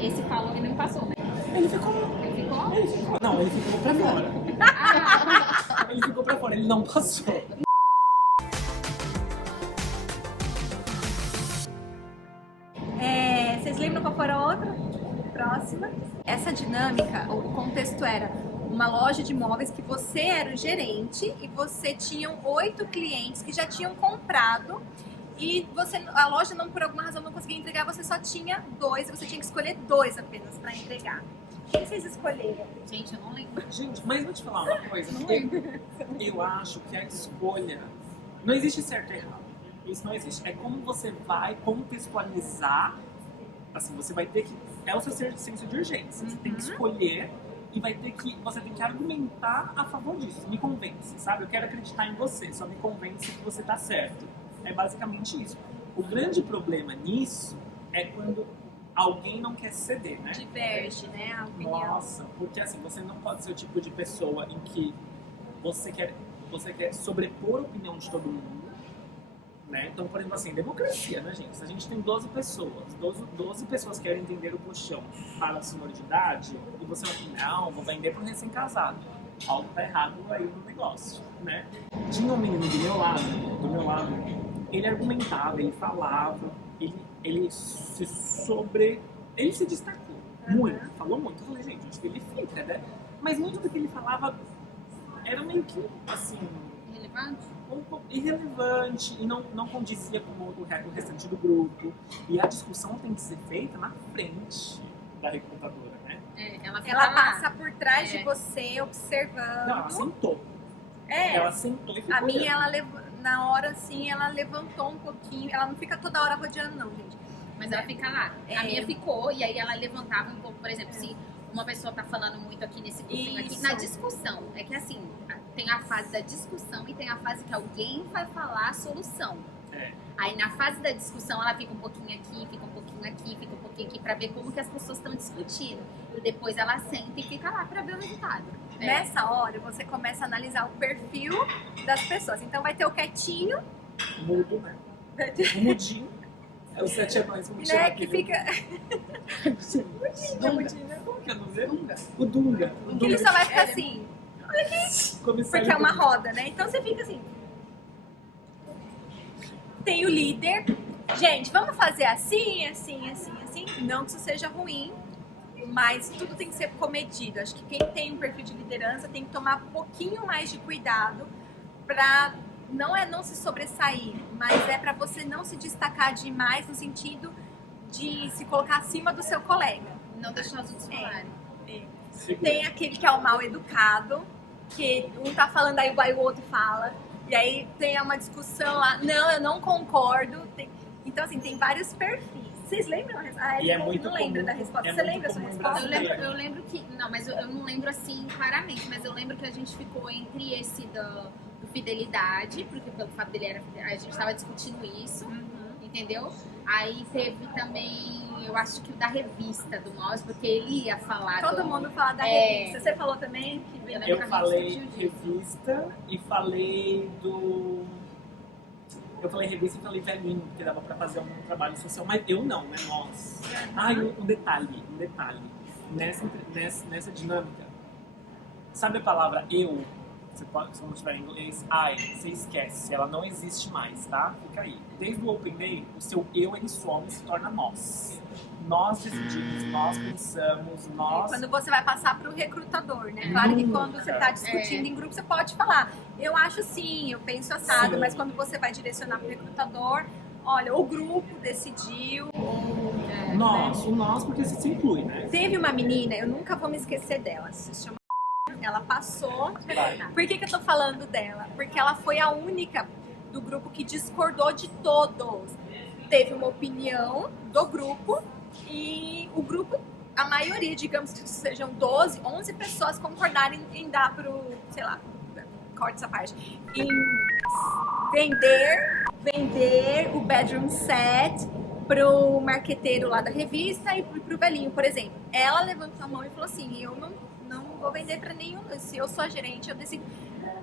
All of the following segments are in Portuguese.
Esse falou e não passou, né? Ele ficou. Ele ficou? Ele ficou. Não, ele ficou pra fora. Ele ficou pra fora, ele não passou. Vocês lembram qual foi a outra? Próxima. Essa dinâmica, o contexto era uma loja de imóveis que você era o gerente e você tinha 8 clientes que já tinham comprado e a loja não, por alguma razão, não conseguia entregar, você só tinha 2 e você tinha que escolher 2 apenas para entregar. O que vocês escolheram? Gente, eu não lembro. Gente, mas vou te falar uma coisa. Eu acho que a escolha. Não existe certo e errado. Isso não existe. É como você vai contextualizar. Assim, você vai ter que. É o seu senso de urgência. Você tem que escolher e você tem que argumentar a favor disso. Me convence, sabe? Eu quero acreditar em você, só me convence que você tá certo. É basicamente isso. O grande problema nisso é quando alguém não quer ceder, né? Diverge, né? A opinião. Nossa, porque assim, você não pode ser o tipo de pessoa em que você quer sobrepor a opinião de todo mundo, né? Então, por exemplo, assim, democracia, né, gente? Se a gente tem 12 pessoas, 12 pessoas querem entender o colchão para o senhor de idade, e você não, vou vender para um recém-casado. Algo tá errado aí no negócio, né? Tinha um menino do meu lado, ele argumentava, ele falava, ele se destacou muito, falou muito. Eu falei, gente, acho que ele fica, né? Mas muito do que ele falava era meio que, assim... Relevante? Um pouco irrelevante e não condizia com o restante do grupo. E a discussão tem que ser feita na frente da recrutadora, né? Ela Ela passa por trás de você, observando. Não, ela sentou. É. Ela sentou e ficou A minha, olhando. na hora, assim, ela levantou um pouquinho. Ela não fica toda hora rodeando, não, gente. Mas ela fica lá. A minha ficou, e aí ela levantava um pouco, por exemplo, se uma pessoa tá falando muito aqui nesse grupinho aqui, na discussão. É que assim, tem a fase da discussão e tem a fase que alguém vai falar a solução. Aí na fase da discussão ela fica um pouquinho aqui, fica um pouquinho aqui, fica um pouquinho aqui, pra ver como que as pessoas estão discutindo. E depois ela senta e fica lá pra ver o resultado. Nessa hora, você começa a analisar o perfil das pessoas. Então vai ter o quietinho, Mudo, né? O mudinho. É os 7 anões, como chama né, que aquele? fica... Dunga. Como que é o nome dele? O Dunga. que ele só vai ficar assim, porque é uma roda, né? Então você fica assim. Tem o líder. Gente, vamos fazer assim, assim, assim, assim. Não que isso seja ruim, mas tudo tem que ser comedido. Acho que quem tem um perfil de liderança tem que tomar um pouquinho mais de cuidado pra não se sobressair, mas é pra você não se destacar demais no sentido de se colocar acima do seu colega. Não deixar os outros falarem. Tem aquele que é o mal educado, que um tá falando, aí vai o outro fala, e aí tem uma discussão lá, não, eu não concordo. Então, assim, tem vários perfis. Vocês lembram a resposta? E é muito não lembra comum, da resposta. é Você muito lembra a sua comum em resposta? Eu lembro que. Não, mas eu não lembro assim claramente, mas eu lembro que a gente ficou entre esse do Fidelidade, porque pelo fato dele era. A gente tava discutindo isso, entendeu? Aí teve também, eu acho que o da revista do Nós, porque ele ia falar. Todo mundo fala da revista. Você falou também? Eu falei revista e falei do... Eu falei revista e falei velhinho, porque dava pra fazer um trabalho social, mas eu não, né? Nós. Um detalhe. Nessa dinâmica, sabe a palavra eu? Se não tiver em inglês, você esquece, ela não existe mais, tá? Fica aí. Desde o Open Day, o seu eu, ele some e se torna nós. Nós decidimos, nós pensamos, nós... Quando você vai passar para o recrutador, né? Claro que quando você está discutindo em grupo, você pode falar, eu acho sim, eu penso assado, mas quando você vai direcionar para o recrutador, olha, o grupo decidiu, o nós, porque você se inclui, né? Teve uma menina, eu nunca vou me esquecer dela, se chama... Ela passou. Por que eu tô falando dela? Porque ela foi a única do grupo que discordou de todos. Teve uma opinião do grupo e o grupo, a maioria, digamos que sejam 12, 11 pessoas concordarem em dar pro, sei lá, corte essa parte, em vender o bedroom set pro marqueteiro lá da revista e pro velhinho, por exemplo. Ela levantou a mão e falou assim, eu não vou vender pra nenhum, se eu sou a gerente, eu decido.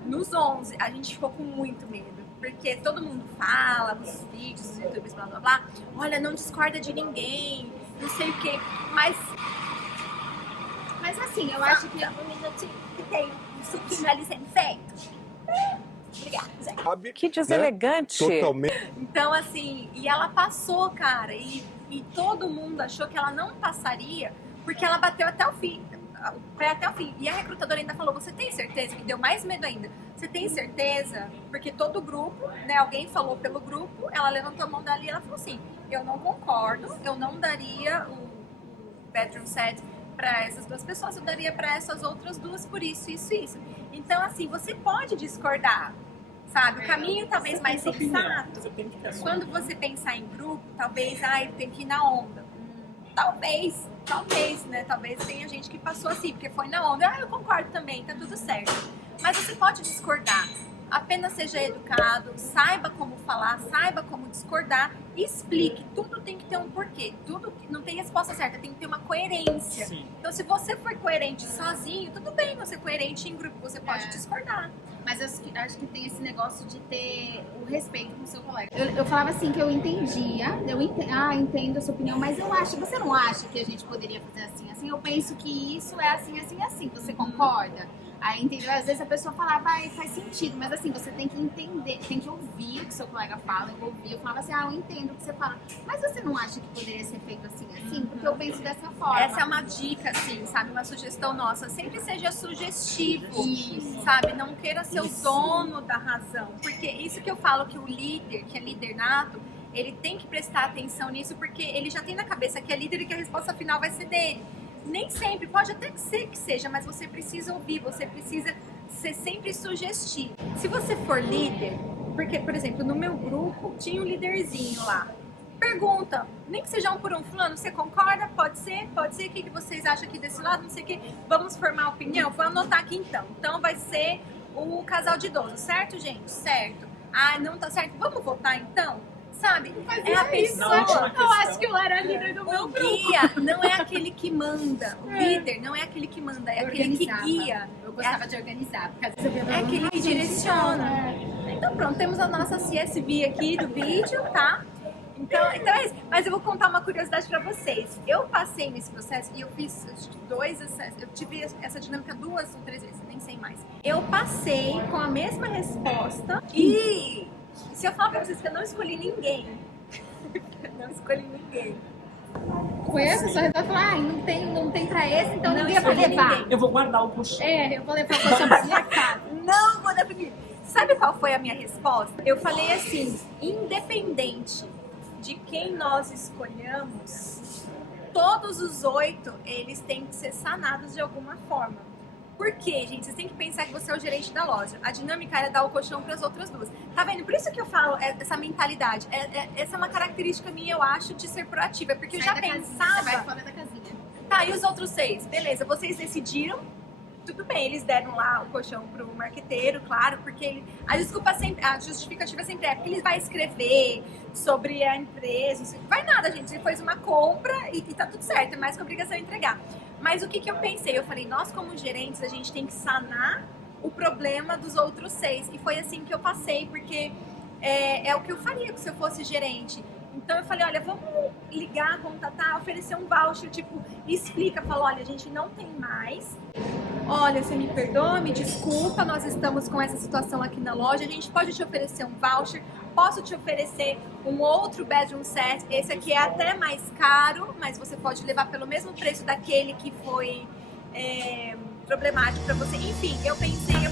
Nos 11, a gente ficou com muito medo, porque todo mundo fala nos vídeos, nos YouTubes, blá blá blá, olha, não discorda de ninguém, não sei o quê, mas assim, eu acho que que tem um suquinho ali sendo feito. Obrigada, Zé. Que deselegante. Né? Totalmente. Então, assim, e ela passou, cara, e todo mundo achou que ela não passaria, porque ela bateu até o fim. Até o fim. E a recrutadora ainda falou, você tem certeza? Que deu mais medo ainda. Você tem certeza? Porque todo o grupo, né, alguém falou pelo grupo, ela levantou a mão dela e ela falou assim, eu não concordo, eu não daria o bedroom set para essas duas pessoas, eu daria para essas outras duas por isso, isso, isso. Então, assim, você pode discordar, sabe? O caminho talvez mais sensato, quando você pensar em grupo, talvez, eu tenho que ir na onda. Talvez, né? Talvez tenha gente que passou assim, porque foi na onda. Eu concordo também, tá tudo certo. Mas você pode discordar. Apenas seja educado, saiba como falar, saiba como discordar e explique. Tudo tem que ter um porquê. Tudo não tem resposta certa, tem que ter uma coerência. Sim. Então, se você for coerente sozinho, tudo bem você ser coerente em grupo, você pode discordar. Mas eu acho que tem esse negócio de ter o respeito com o seu colega. Eu falava assim que eu entendia, entendo a sua opinião, mas você não acha que a gente poderia fazer assim, assim? Eu penso que isso é assim, assim, assim. Você concorda? Aí, entendeu? Às vezes a pessoa falava, faz sentido, mas assim, você tem que entender, tem que ouvir o que seu colega fala. Eu falava assim, eu entendo o que você fala, mas você não acha que poderia ser feito assim, assim? Porque eu penso dessa forma. Essa é uma dica, assim, sabe? Uma sugestão nossa. Sempre seja sugestivo, sabe? Não queira ser o dono da razão. Porque isso que eu falo que o líder, que é líder nato, ele tem que prestar atenção nisso, porque ele já tem na cabeça que é líder e que a resposta final vai ser dele. Nem sempre, pode até ser que seja, mas você precisa ouvir, você precisa ser sempre sugestivo. Se você for líder, porque, por exemplo, no meu grupo tinha um líderzinho lá. Pergunta, nem que seja um por um, fulano, você concorda? Pode ser? O que vocês acham aqui desse lado? Não sei o que. Vamos formar opinião? Vou anotar aqui então. Então vai ser o casal de idosos, certo, gente? Certo. Não tá certo. Vamos votar então? Sabe? É a pessoa. Eu acho que eu era líder do meu grupo. O guia não é aquele que manda. O líder não é aquele que manda, é aquele que guia. Eu gostava de organizar. Porque às vezes é aquele que direciona. Então pronto, temos a nossa CSV aqui do vídeo, tá? Então é isso. Mas eu vou contar uma curiosidade pra vocês. Eu passei nesse processo e eu fiz 2 acessos. Eu tive essa dinâmica 2 ou 3 vezes, nem sei mais. Eu passei com a mesma resposta e se eu falar pra vocês que eu não escolhi ninguém, foi essa sua resposta? Não tem pra esse, então não ninguém vai levar. Ninguém. Eu vou guardar o colchão. Eu vou levar o colchão pra minha casa. Não vou dar pra ninguém. Sabe qual foi a minha resposta? Eu falei assim, independente de quem nós escolhamos, todos os 8, eles têm que ser sanados de alguma forma. Por quê, gente? Vocês têm que pensar que você é o gerente da loja. A dinâmica era dar o colchão para as outras duas. Tá vendo? Por isso que eu falo essa mentalidade. Essa é uma característica minha, eu acho, de ser proativa. Porque eu já pensava... Você vai fora da casinha. Tá, e os outros 6? Beleza, vocês decidiram. Tudo bem, eles deram lá o colchão pro marqueteiro, claro, porque a justificativa sempre é porque ele vai escrever sobre a empresa, não vai nada, gente, ele fez uma compra e tá tudo certo, é mais que obrigação de entregar. Mas o que eu pensei? Eu falei, nós como gerentes, a gente tem que sanar o problema dos outros 6, e foi assim que eu passei, porque é o que eu faria se eu fosse gerente. Então eu falei, olha, vamos ligar, contatar, oferecer um voucher, tipo, explica, fala, olha, a gente não tem mais. Olha, você me perdoa, me desculpa, nós estamos com essa situação aqui na loja, a gente pode te oferecer um voucher, posso te oferecer um outro bedroom set, esse aqui é até mais caro, mas você pode levar pelo mesmo preço daquele que foi problemático pra você. Enfim, eu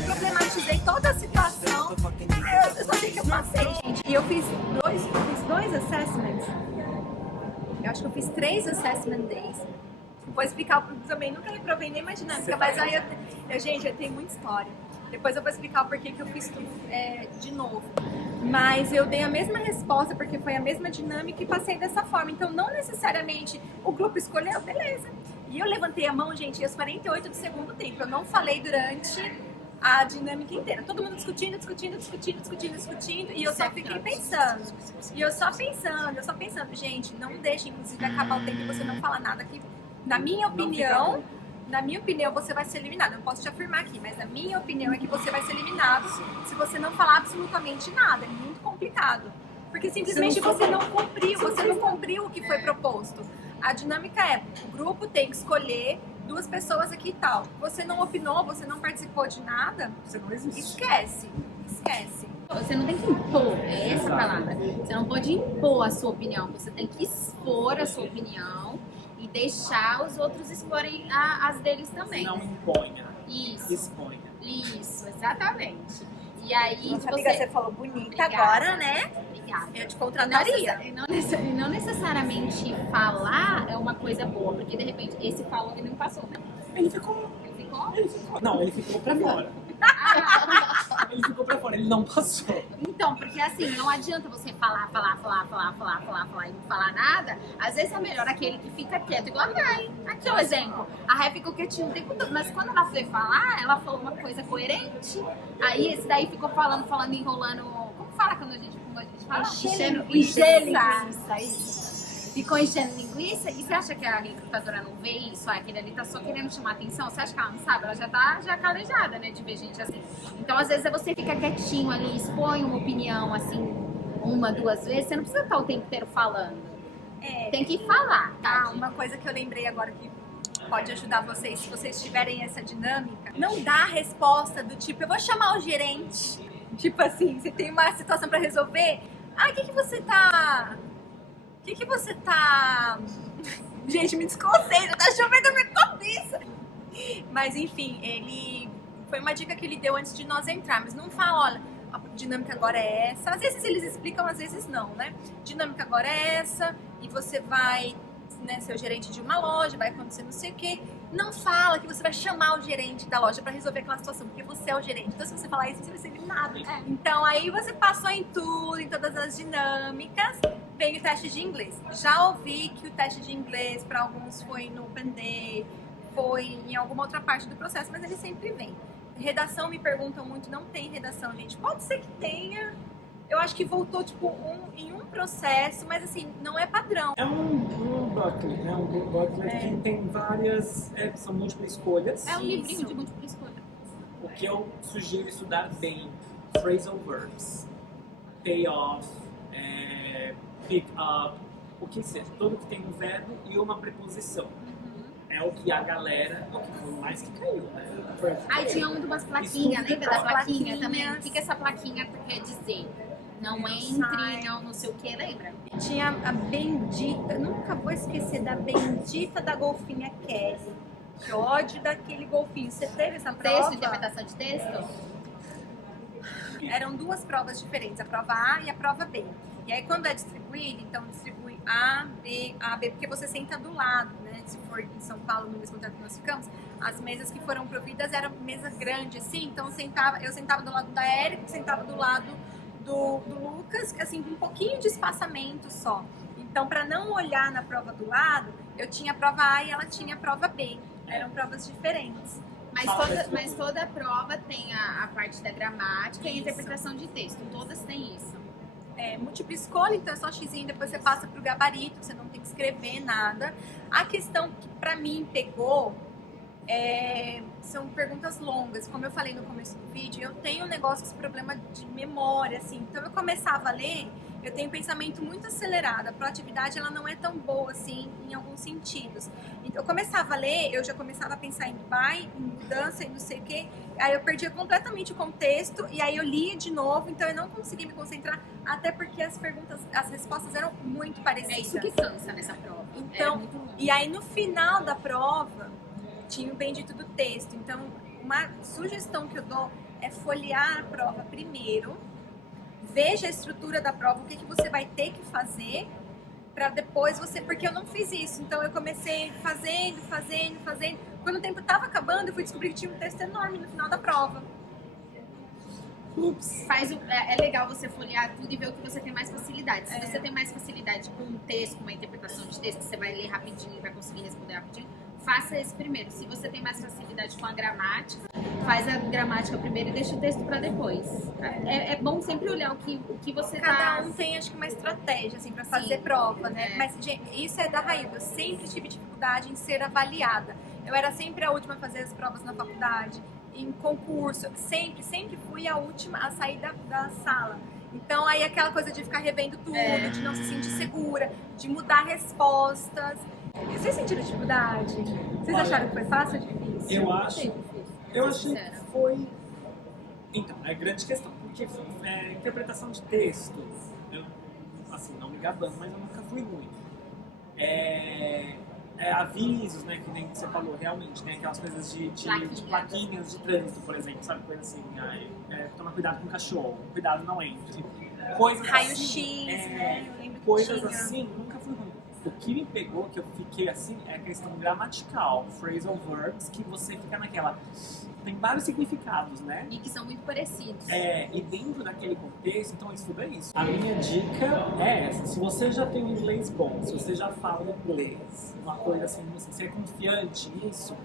problematizei toda a situação, eu só sei que eu passei, gente. E eu fiz dois assessments, eu acho que eu fiz 3 assessment days. Vou explicar também, nunca reprovei nem mais dinâmica, mas aí gente, eu tenho muita história. Depois eu vou explicar o porquê que eu fiz tudo de novo. Mas eu dei a mesma resposta, porque foi a mesma dinâmica e passei dessa forma. Então, não necessariamente o grupo escolheu, beleza. E eu levantei a mão, gente, aos 48 do segundo tempo. Eu não falei durante a dinâmica inteira. Todo mundo discutindo, e eu só fiquei pensando. E eu só pensando. Gente, não deixe, inclusive, acabar o tempo e você não falar nada que... Na minha opinião, você vai ser eliminado. Eu não posso te afirmar aqui, mas a minha opinião é que você vai ser eliminado se você não falar absolutamente nada. É muito complicado. Porque simplesmente você não cumpriu o que foi proposto. A dinâmica é, o grupo tem que escolher 2 pessoas aqui e tal. Você não opinou, você não participou de nada, Você não existe. esquece. Você não tem que impor, é essa a palavra. Você não pode impor a sua opinião, você tem que expor a sua opinião e deixar os outros exporem as deles também. Não imponha. Isso. Exponha. Isso, exatamente. E aí, Nossa, amiga, você falou bonita agora, né? Obrigada. Eu te contrataria. E não necessariamente falar é uma coisa boa, porque de repente esse falou e não passou, né? Ele ficou. Ele ficou? Ele ficou. Não, ele ficou pra fora. Ele ficou pra fora, ele não passou. Então, porque assim, não adianta você falar e não falar nada. Às vezes é melhor aquele que fica quieto, igual a Rai. Aqui é o exemplo. A Rai ficou quietinha o tempo todo, mas quando ela foi falar, ela falou uma coisa coerente. Aí esse daí ficou falando, enrolando. Como fala quando a gente fala? Enchendo linguiça. Isso. Ficou enchendo linguiça. E você acha que a recrutadora não vê isso? Aquele ali tá só querendo chamar atenção? Você acha que ela não sabe? Ela já tá calejada, né, de ver gente assim. Então, às vezes, você fica quietinho ali, expõe uma opinião, assim, 1, 2 vezes. Você não precisa estar o tempo inteiro falando. Tem que falar, tá? Uma coisa que eu lembrei agora que pode ajudar vocês, se vocês tiverem essa dinâmica, não dá a resposta do tipo, eu vou chamar o gerente. Tipo assim, você tem uma situação pra resolver. Ah, o que você tá... Gente, me desconcentra, tá chovendo na minha cabeça. Mas enfim, ele... Foi uma dica que ele deu antes de nós entrarmos. Não fala, olha, a dinâmica agora é essa. Às vezes eles explicam, às vezes não, né? Dinâmica agora é essa, e você vai, né, ser o gerente de uma loja, vai acontecer não sei o quê. Não fala que você vai chamar o gerente da loja pra resolver aquela situação, porque você é o gerente. Então, se você falar isso, você vai ser eliminado. Então, aí você passou em tudo, em todas as dinâmicas. Vem o teste de inglês. Já ouvi que o teste de inglês para alguns foi no Open Day, foi em alguma outra parte do processo, mas ele sempre vem. Redação, me perguntam muito, não tem redação, gente. Pode ser que tenha. Eu acho que voltou, tipo, em um processo, mas assim, não é padrão. É um booklet, né? Um booklet que tem várias... são múltiplas escolhas. É um livrinho de múltipla escolha. O que eu sugiro estudar bem, phrasal verbs, payoff, pick up, o que seja, tudo que tem um verbo e uma preposição. É o que a galera, o que foi mais que caiu, né? Aí tinha muito umas plaquinhas, lembra da plaquinha também? O que essa plaquinha quer dizer? Não entre, não sei o que, lembra? Tinha a bendita, nunca vou esquecer da bendita da golfinha Kelly. Que ódio daquele golfinho. Você teve essa prova? Texto, interpretação de texto? Eram 2 provas diferentes, a prova A e a prova B. E aí quando é distribuído, então distribui A, B, porque você senta do lado, né? Se for em São Paulo, no mesmo tempo que nós ficamos, as mesas que foram providas eram mesa grande, assim, então eu sentava do lado da Érica, sentava do lado do Lucas, assim, com um pouquinho de espaçamento só. Então, para não olhar na prova do lado, eu tinha a prova A e ela tinha a prova B. Eram provas diferentes. Mas toda prova tem a parte da gramática e a interpretação de texto. Todas têm isso. Múltipla escolha, então é só xizinho, depois você passa pro gabarito, você não tem que escrever nada. A questão que pra mim pegou são perguntas longas. Como eu falei no começo do vídeo, eu tenho um negócio, esse problema de memória, assim. Então eu começava a ler, eu tenho um pensamento muito acelerado. A proatividade, ela não é tão boa, assim, em alguns sentidos. Então eu começava a ler, eu já começava a pensar em Dubai, em mudança e não sei o quê. Aí eu perdia completamente o contexto e aí eu lia de novo, então eu não conseguia me concentrar, até porque as respostas eram muito parecidas. É isso que cansa nessa prova. Então, e aí no final da prova, tinha o bendito do texto. Então, uma sugestão que eu dou é folhear a prova primeiro, veja a estrutura da prova, o que você vai ter que fazer, para depois você... Porque eu não fiz isso, então eu comecei fazendo. Quando o tempo estava acabando, eu fui descobrir que tinha um texto enorme no final da prova. Ups. É legal você folhear tudo e ver o que você tem mais facilidade. Se você tem mais facilidade com um texto, com uma interpretação de texto, você vai ler rapidinho e vai conseguir responder rapidinho, faça esse primeiro. Se você tem mais facilidade com a gramática, faz a gramática primeiro e deixa o texto para depois. É bom sempre olhar o que você Cada um tem, acho que, uma estratégia, assim, para fazer prova, né? Mas, gente, isso é da raiz. Eu sempre tive dificuldade em ser avaliada. Eu era sempre a última a fazer as provas na faculdade, em concurso. Sempre fui a última a sair da sala. Então, aí aquela coisa de ficar revendo tudo, de não se sentir segura, de mudar respostas. E vocês sentiram dificuldade? Vocês Olha, acharam que foi fácil ou difícil? Eu acho. Eu achei sincera. que foi. Então, é grande questão, porque interpretação de texto, eu, assim, não me gabando, mas eu nunca fui ruim. Avisos, né, que nem você falou, realmente, tem aquelas coisas de plaquinhas de trânsito, por exemplo, sabe, coisa assim, toma cuidado com o cachorro, cuidado não entre. Coisas Raio-X, assim, né? Eu lembro que coisas tinha. assim, nunca fui ruim. O que me pegou, que eu fiquei assim, é a questão gramatical, phrasal verbs, que você fica naquela... Tem vários significados, né? E que são muito parecidos. E dentro daquele contexto, então estuda isso. A minha dica é essa, se você já tem um inglês bom, se você já fala inglês, uma coisa assim, você é confiante nisso,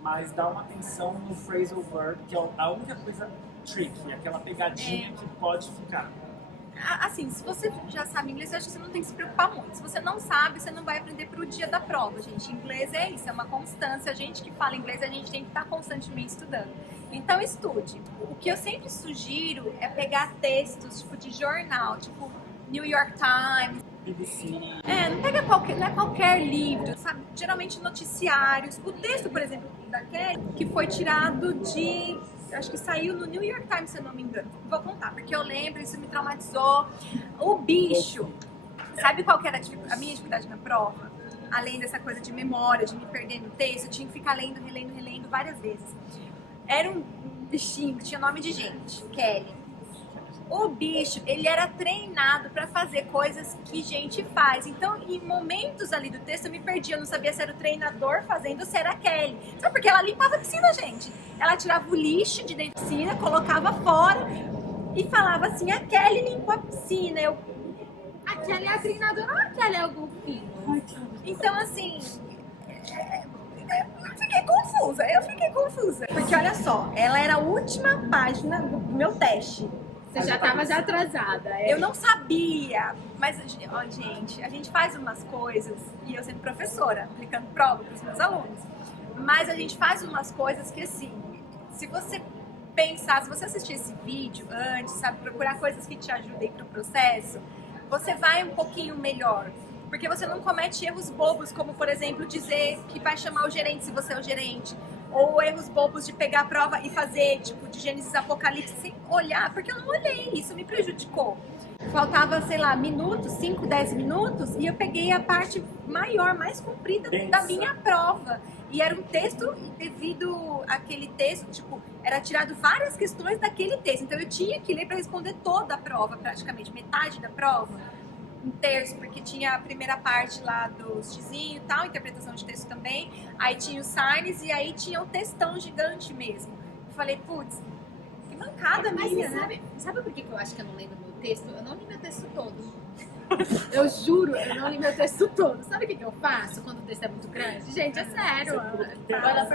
mas dá uma atenção no phrasal verb, que é a única coisa tricky, aquela pegadinha que pode ficar. Assim, se você já sabe inglês, eu acho que você não tem que se preocupar muito. Se você não sabe, você não vai aprender pro dia da prova, gente. Inglês é isso, é uma constância. A gente que fala inglês, a gente tem que estar constantemente estudando. Então, estude. O que eu sempre sugiro é pegar textos, tipo, de jornal, tipo New York Times. BBC. Não pega não é qualquer livro, sabe? Geralmente noticiários. O texto, por exemplo, da Kelly, que foi tirado de... Acho que saiu no New York Times, se eu não me engano. Vou contar, porque eu lembro, isso me traumatizou. O bicho. Sabe qual que era a minha dificuldade na prova? Além dessa coisa de memória, de me perder no texto, eu tinha que ficar lendo, relendo várias vezes. Era um bichinho que tinha nome de gente, Kelly. O bicho, ele era treinado pra fazer coisas que gente faz. Então, em momentos ali do texto, eu me perdia. Eu não sabia se era o treinador fazendo ou se era a Kelly. Sabe, porque ela limpava a piscina, gente. Ela tirava o lixo de dentro da piscina, colocava fora e falava assim, a Kelly limpou a piscina. A Kelly é a treinadora ou a Kelly é o golfinho? Então, assim... Eu fiquei confusa. Porque, olha só, ela era a última página do meu teste. Você já estava atrasada. Eu não sabia, mas, ó, gente, a gente faz umas coisas, e eu sendo professora, aplicando prova para os meus alunos, mas a gente faz umas coisas que, assim, se você pensar, se você assistir esse vídeo antes, sabe, procurar coisas que te ajudem para o processo, você vai um pouquinho melhor. Porque você não comete erros bobos, como, por exemplo, dizer que vai chamar o gerente se você é o gerente. Ou erros bobos de pegar a prova e fazer, tipo, de Gênesis Apocalipse sem olhar, porque eu não olhei, isso me prejudicou. Faltava, sei lá, minutos, 5, 10 minutos, e eu peguei a parte maior, mais comprida da minha prova. E era um texto, e devido àquele texto, tipo, era tirado várias questões daquele texto. Então eu tinha que ler para responder toda a prova, praticamente, metade da prova. Um terço, porque tinha a primeira parte lá dos xizinho e tal, interpretação de texto também, aí tinha os signs e aí tinha o textão gigante mesmo. Eu falei, putz, que mancada minha, né? Sabe por que eu acho que eu não lembro meu texto? Eu não li meu texto todo. Eu juro, eu não li meu texto todo. Sabe o que eu faço quando o texto é muito grande? Gente, é sério.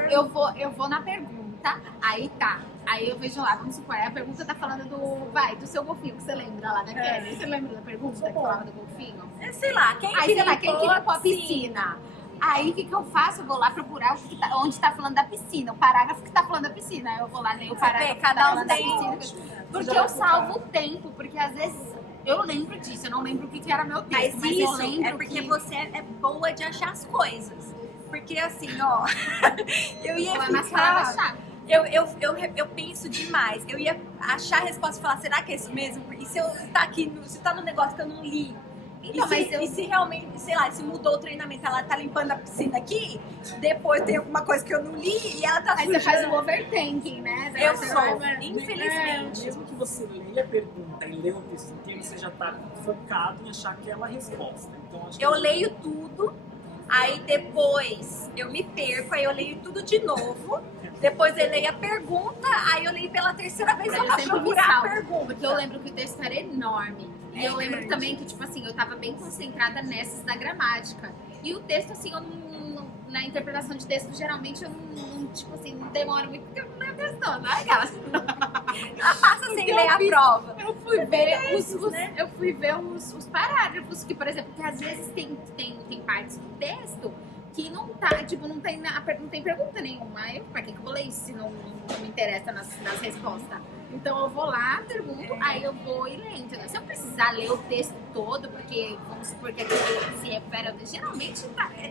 Eu vou na pergunta, aí tá. Aí eu vejo lá, vamos supor, a pergunta tá falando do seu golfinho, que você lembra lá da Kelly. Você lembra da pergunta que falava do golfinho? Sei lá, quem que limpou a piscina? Aí o que eu faço? Eu vou lá procurar onde tá falando da piscina, o parágrafo que tá falando da piscina. Aí eu vou lá ler o parágrafo que tá falando da piscina. Porque eu salvo o tempo, porque às vezes eu lembro disso, eu não lembro o que era meu texto. Mas isso eu lembro porque você é boa de achar as coisas. Porque assim, ó, eu ia ficar... Eu penso demais. Eu ia achar a resposta e falar, será que é isso mesmo? E se eu tá aqui, se tá no negócio que eu não li? Então, e se realmente, sei lá, se mudou o treinamento, ela tá limpando a piscina aqui, depois tem alguma coisa que eu não li e ela tá sujando. Aí você faz o overthinking, né? Eu sou, infelizmente. Mesmo que você leia a pergunta e leia o texto inteiro, você já tá focado em achar aquela resposta. Então, acho que eu leio tudo, aí depois eu me perco, aí eu leio tudo de novo. Depois eu leio a pergunta, aí eu leio pela terceira vez só pra procurar a pergunta. Porque eu lembro que o texto era enorme. E eu lembro também que, tipo assim, eu tava bem concentrada nessas da gramática. E o texto, assim, eu não, na interpretação de texto, geralmente eu não tipo assim, não demoro muito, porque eu não leio o texto todo. Não é aquelas... Ela passa sem ler a prova. Eu fui ver os parágrafos, que, por exemplo, que às vezes tem partes do texto que não tá, tipo, não tem pergunta nenhuma. Aí, pra que eu vou ler isso se não me interessa nas respostas? Então eu vou lá, pergunto, aí eu vou e leio, entendeu? Se eu precisar ler o texto todo, porque vamos supor que aquilo se refere ao texto, geralmente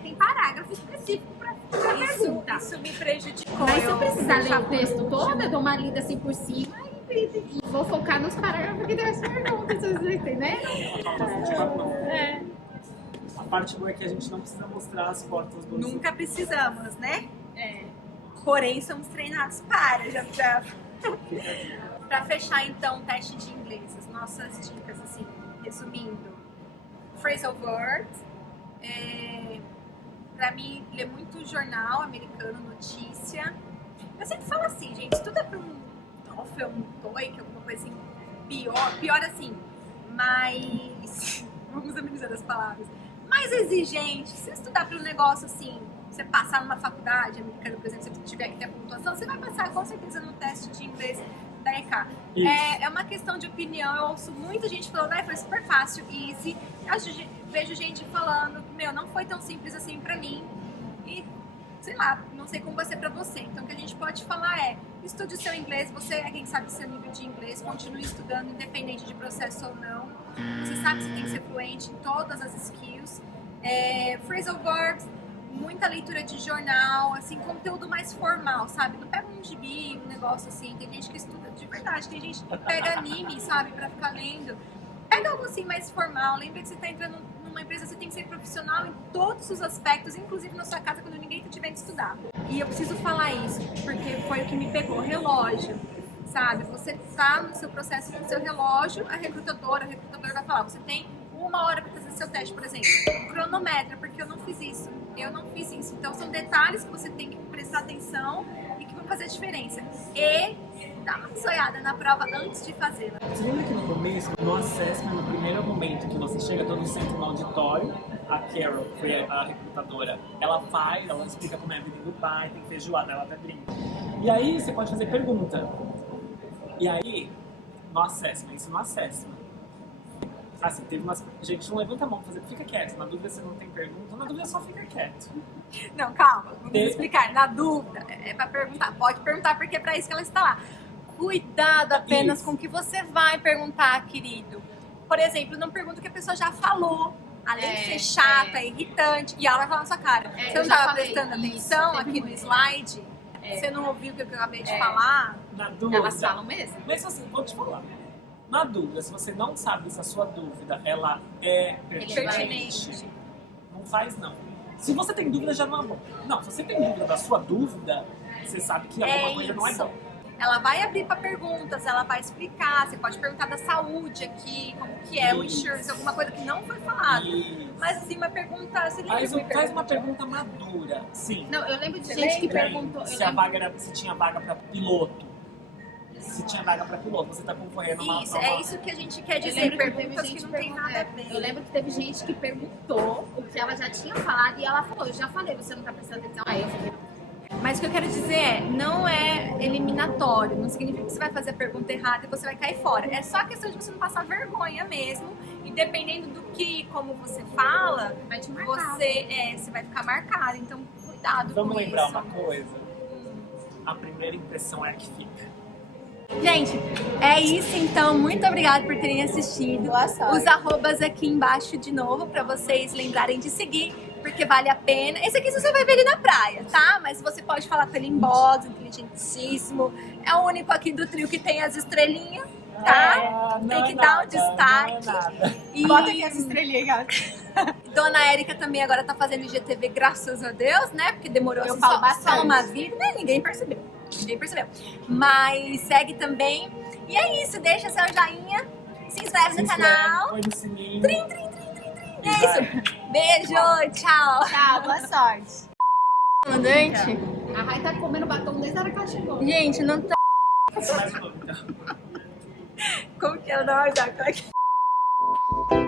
tem parágrafo específico pra pergunta. Isso me prejudicou. Mas se eu precisar ler o texto todo, eu dou uma lida assim por cima e vou focar nos parágrafos que tem as perguntas, vocês entenderam? A parte boa é que a gente não precisa mostrar as portas do Nunca precisamos, né? É. Porém, somos treinados para. Já. Pra fechar, então, o teste de inglês, as nossas dicas, assim, resumindo. Phrasal words. Pra mim, ler muito jornal americano, notícia. Eu sempre falo assim, gente, estuda pra um TOEFL, um TOEIC, alguma coisa assim, pior assim, mas... Vamos amenizar as palavras. Mais exigente, se estudar para um negócio assim, você passar numa faculdade americana, por exemplo, se você tiver que ter pontuação, você vai passar com certeza no teste de inglês da EK. É uma questão de opinião, eu ouço muita gente falando, foi super fácil, easy. Vejo gente falando, não foi tão simples assim pra mim. E, sei lá, não sei como vai ser pra você. Então o que a gente pode falar é, estude o seu inglês, você é quem sabe o seu nível de inglês, continue estudando, independente de processo ou não. Você sabe que você tem que ser fluente em todas as skills. Phrasal verbs, muita leitura de jornal, assim, conteúdo mais formal, sabe? Não pega um gibi, um negócio assim, tem gente que estuda de verdade, tem gente que pega anime, sabe, pra ficar lendo. Pega algo assim mais formal, lembra que você tá entrando numa empresa, você tem que ser profissional em todos os aspectos, inclusive na sua casa, quando ninguém tá te vendo estudar. E eu preciso falar isso, porque foi o que me pegou, relógio, sabe? Você tá no seu processo com o seu relógio, o recrutador vai falar, você tem 1 hora para fazer seu teste, por exemplo, cronometra, porque eu não fiz isso. Então são detalhes que você tem que prestar atenção e que vão fazer a diferença. E dá uma sonhada na prova antes de fazê-la. Você lembra que no começo, no assessment, no primeiro momento que você chega, todo centro no auditório, a Carol, que foi a recrutadora, ela explica como é a vida do pai, tem feijoada, ela até brinca. E aí você pode fazer pergunta. E aí, no assessment, assim, teve umas... Gente, não levanta a mão pra fazer, fica quieto. Na dúvida você não tem pergunta, na dúvida só fica quieto. Não, calma, vamos explicar. Na dúvida, é pra perguntar. Pode perguntar, porque é pra isso que ela está lá. Cuidado apenas com o que você vai perguntar, querido. Por exemplo, não pergunta o que a pessoa já falou. Além de ser chata, irritante, e ela vai falar na sua cara. Você não estava prestando atenção aqui no slide? Você não ouviu o que eu acabei de falar? Na dúvida... Elas falam mesmo? Mas assim, vou te falar. Na dúvida, se você não sabe se a sua dúvida ela é pertinente, não faz não. Se você tem dúvida, já não é bom. Não, se você tem dúvida da sua dúvida, você sabe que alguma coisa não é bom. Ela vai abrir para perguntas, ela vai explicar. Você pode perguntar da saúde aqui, como que é o insurance, alguma coisa que não foi falada. Mas assim, uma pergunta... Faz uma pergunta madura, sim. Não, eu lembro de gente que perguntou... Se tinha vaga para piloto. Se tinha vaga para piloto, você tá concorrendo uma... É isso que a gente quer dizer, perguntas que não tem nada a ver. Eu lembro que teve gente que perguntou o que ela já tinha falado e ela falou, eu já falei, você não tá prestando atenção. Aí eu fiquei... Mas o que eu quero dizer é, não é eliminatório, não significa que você vai fazer a pergunta errada e você vai cair fora. É só questão de você não passar vergonha mesmo, e dependendo do que, como você fala, vai te marcar. Você vai ficar marcado, então cuidado com isso. Vamos lembrar uma coisa, a primeira impressão é a que fica. Gente, é isso então. Muito obrigada por terem assistido. Os arrobas aqui embaixo de novo para vocês lembrarem de seguir, porque vale a pena. Esse aqui você vai ver ele na praia, tá? Mas você pode falar com ele inbox, inteligentíssimo. É o único aqui do trio que tem as estrelinhas, tá? Tem que dar um destaque. E... Bota aqui as estrelinhas, gata. Dona Érica também agora tá fazendo IGTV, graças a Deus, né? Porque demorou assim, só uma vida, né? Ninguém percebeu. Mas segue também. E é isso, deixa seu joinha, se inscreve no canal. Põe no sininho. Trim. É isso. Beijo, tchau. Tchau, boa sorte. Comandante? A Rai tá comendo batom desde a hora que ela chegou. Gente, não tá. Mais uma, então. Como que é o nome da coisa?